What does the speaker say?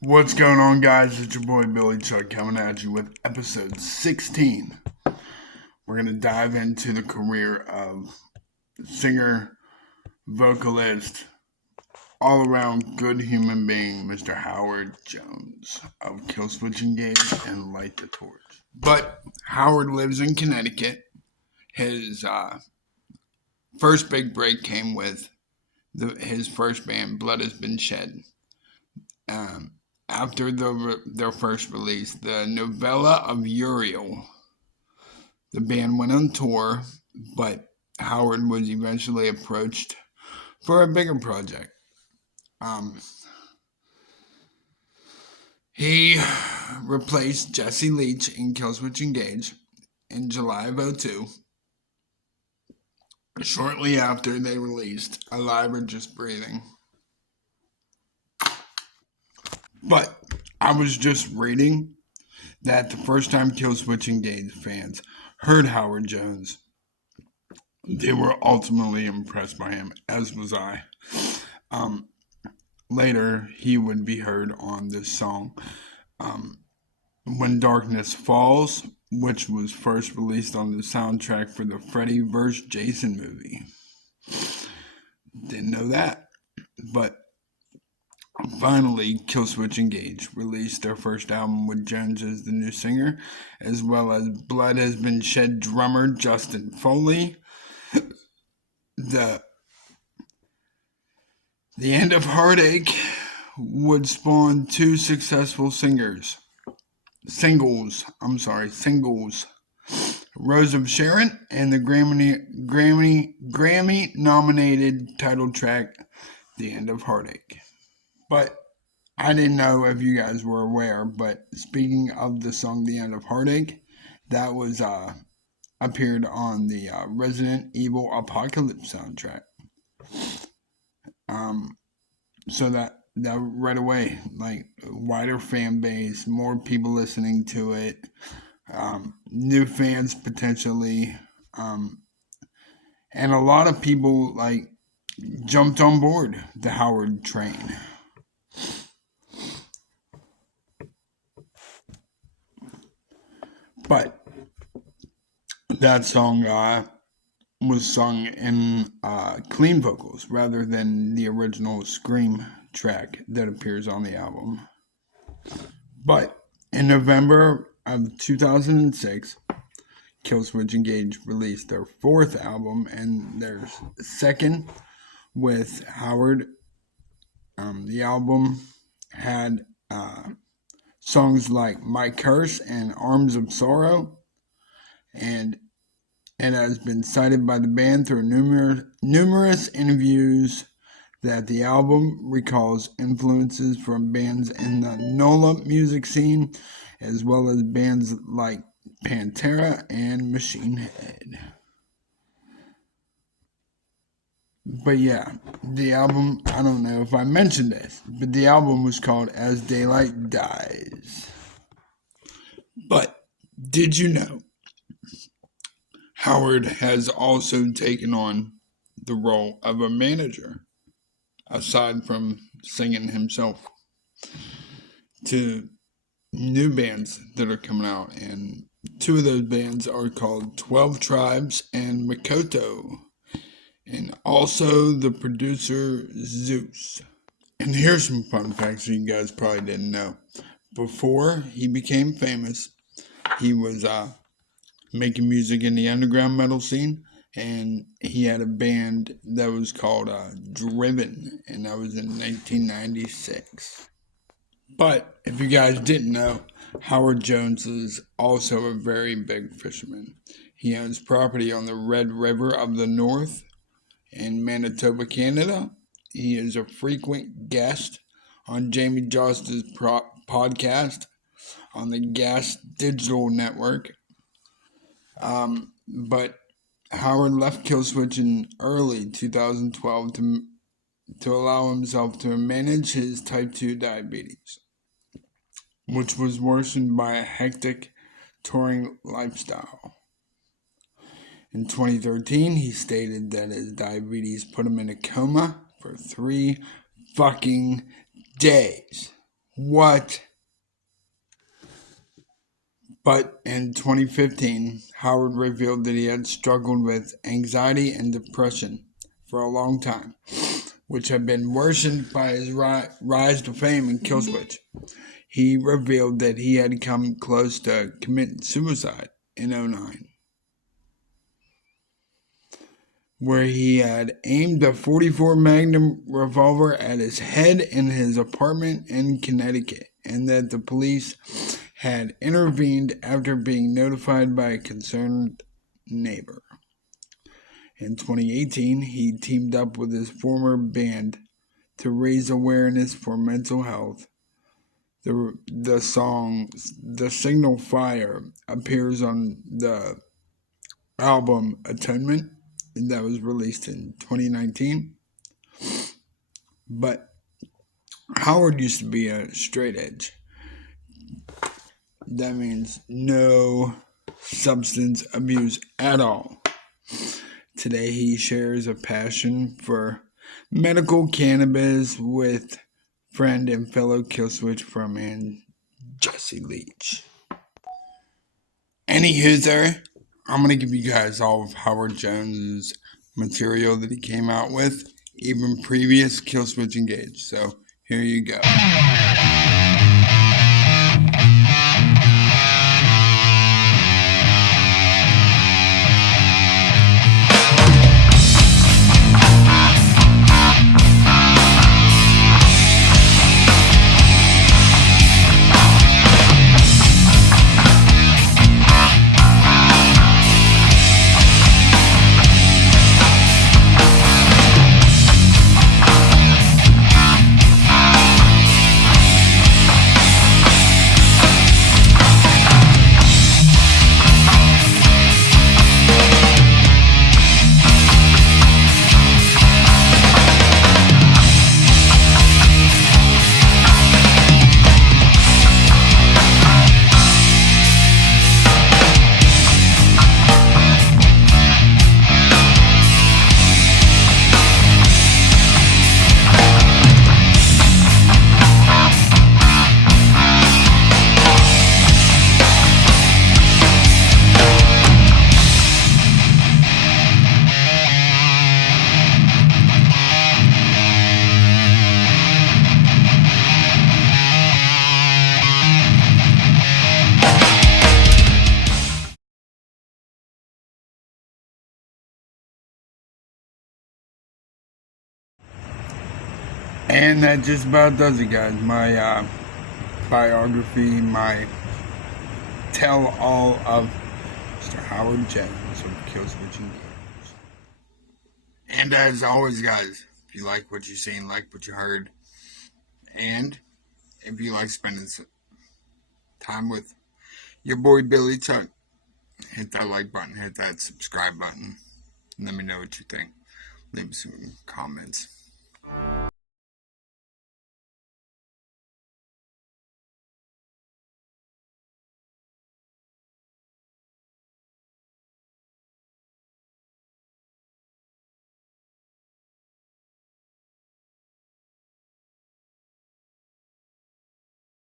What's going on, guys? It's your boy Billy Chuck coming at you with episode 16. We're going to dive into the career of singer, vocalist, all around good human being, Mr. Howard Jones of Killswitch Engage and Light the Torch. But Howard lives in Connecticut. His first big break came with his first band, Blood Has Been Shed. After their first release, the novella of Uriel, the band went on tour, but Howard was eventually approached for a bigger project. He replaced Jesse Leach in Killswitch Engage in July of 2002, shortly after they released Alive or Just Breathing. But I was just reading that the first time Killswitch Engage fans heard Howard Jones, they were ultimately impressed by him, as was I. Later, he would be heard on this song, When Darkness Falls, which was first released on the soundtrack for the Freddy vs. Jason movie. Didn't know that. But finally, Killswitch Engage released their first album with Jones as the new singer, as well as Blood Has Been Shed drummer Justin Foley. The End of Heartache would spawn two successful singles. Rose of Sharon and the Grammy nominated title track, The End of Heartache. But I didn't know if you guys were aware, but speaking of the song The End of Heartache, that was appeared on the Resident Evil Apocalypse soundtrack. So that right away, like, wider fan base, more people listening to it, new fans potentially, and a lot of people like jumped on board the Howard train. But that song was sung in clean vocals rather than the original Scream track that appears on the album. But in November of 2006, Killswitch Engage released their fourth album and their second with Howard. The album had songs like My Curse and Arms of Sorrow, and it has been cited by the band through numerous interviews that the album recalls influences from bands in the NOLA music scene, as well as bands like Pantera and Machine Head. But yeah, the album, I don't know if I mentioned this, but the album was called As Daylight Dies. But did you know Howard has also taken on the role of a manager, aside from singing himself, to new bands that are coming out, and two of those bands are called 12 Tribes and Makoto, and also the producer Zeus. And here's some fun facts you guys probably didn't know. Before he became famous, he was making music in the underground metal scene, and he had a band that was called Driven, and that was in 1996. But if you guys didn't know, Howard Jones is also a very big fisherman. He owns property on the Red River of the North in Manitoba, Canada. He is a frequent guest on Jamie Jost's podcast on the Gas Digital Network. But Howard left Killswitch in early 2012 to allow himself to manage his type 2 diabetes, which was worsened by a hectic touring lifestyle. In 2013, he stated that his diabetes put him in a coma for 3 fucking days. what. But in 2015, Howard revealed that he had struggled with anxiety and depression for a long time, which had been worsened by his rise to fame in Killswitch. He revealed that he had come close to committing suicide in '09, where he had aimed a .44 Magnum revolver at his head in his apartment in Connecticut, and that the police had intervened after being notified by a concerned neighbor. In 2018, he teamed up with his former band to raise awareness for mental health. The song "The Signal Fire" appears on the album Atonement that was released in 2019. But Howard used to be a straight edge. That means no substance abuse at all. Today he shares a passion for medical cannabis with friend and fellow Killswitch frontman Jesse Leach. Anywho there, I'm going to give you guys all of Howard Jones' material that he came out with, even previous Killswitch Engage. So here you go. And that just about does it, guys. My biography, my tell-all of Mr. Howard Jones of Killswitch Engage. And as always, guys, if you like what you've seen, like what you heard, and if you like spending time with your boy Billy Chuck, hit that like button, hit that subscribe button, and let me know what you think. Leave some comments.